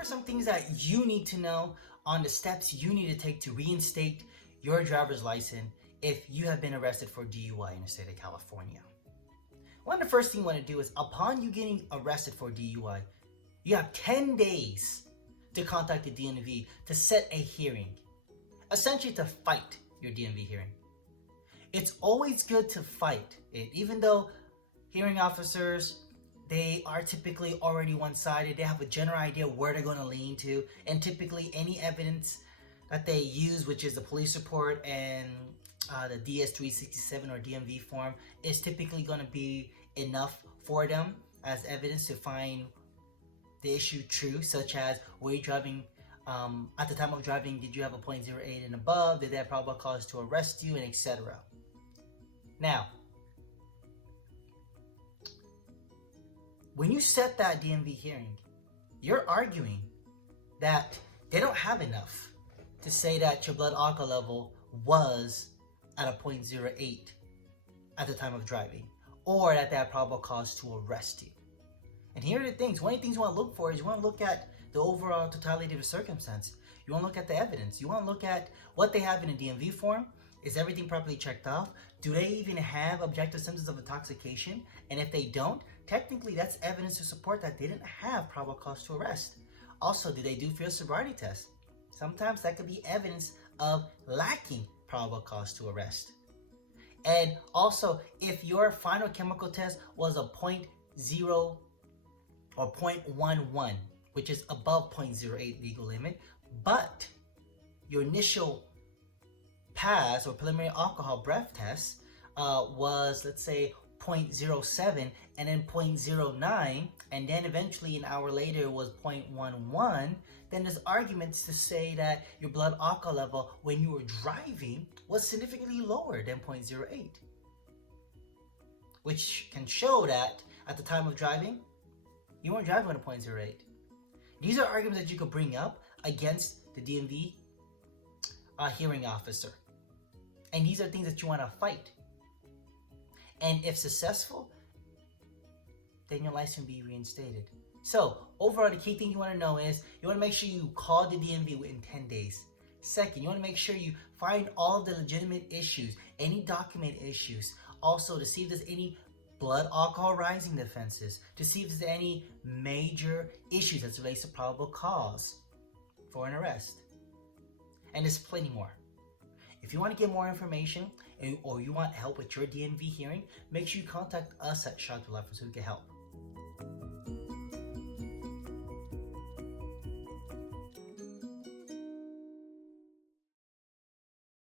are some things that you need to know on the steps you need to take to reinstate your driver's license if you have been arrested for DUI in the state of California. One of the first things you want to do is, upon you getting arrested for DUI, you have 10 days to contact the DMV to set a hearing, essentially to fight your DMV hearing. It's always good to fight it, even though hearing officers, they are typically already one-sided. They have a general idea where they're going to lean to, and typically any evidence that they use, which is the police report and the DS-367 or DMV form, is typically going to be enough for them as evidence to find the issue true, such as, were you driving at the time of driving, did you have a .08 and above, did that probable cause to arrest you, and etc. Now, when you set that DMV hearing, you're arguing that they don't have enough to say that your blood alcohol level was at a .08 at the time of driving, or that they had probable cause to arrest you. And here are the things. One of the things you want to look for is you want to look at the overall totality of the circumstance. You want to look at the evidence. You want to look at what they have in a DMV form. Is everything properly checked off? Do they even have objective symptoms of intoxication? And if they don't, technically that's evidence to support that they didn't have probable cause to arrest. Also, do they do field sobriety tests? Sometimes that could be evidence of lacking probable cause to arrest. And also, if your final chemical test was a .0 or .11, which is above .08 legal limit, but your initial pass or preliminary alcohol breath test was, let's say, .07 and then .09, and then eventually an hour later was .11, then there's arguments to say that your blood alcohol level when you were driving was significantly lower than .08, which can show that at the time of driving, you weren't driving with a .08. These are arguments that you could bring up against the DMV hearing officer. And these are things that you want to fight. And if successful, then your license will be reinstated. So, overall, the key thing you want to know is you want to make sure you call the DMV within 10 days. Second, you want to make sure you find all of the legitimate issues, any document issues. Also, to see if there's any blood alcohol rising defenses, to see if there's any major issues that relates to probable cause for an arrest. And there's plenty more. If you want to get more information or you want help with your DMV hearing, make sure you contact us at wshaw so we can help.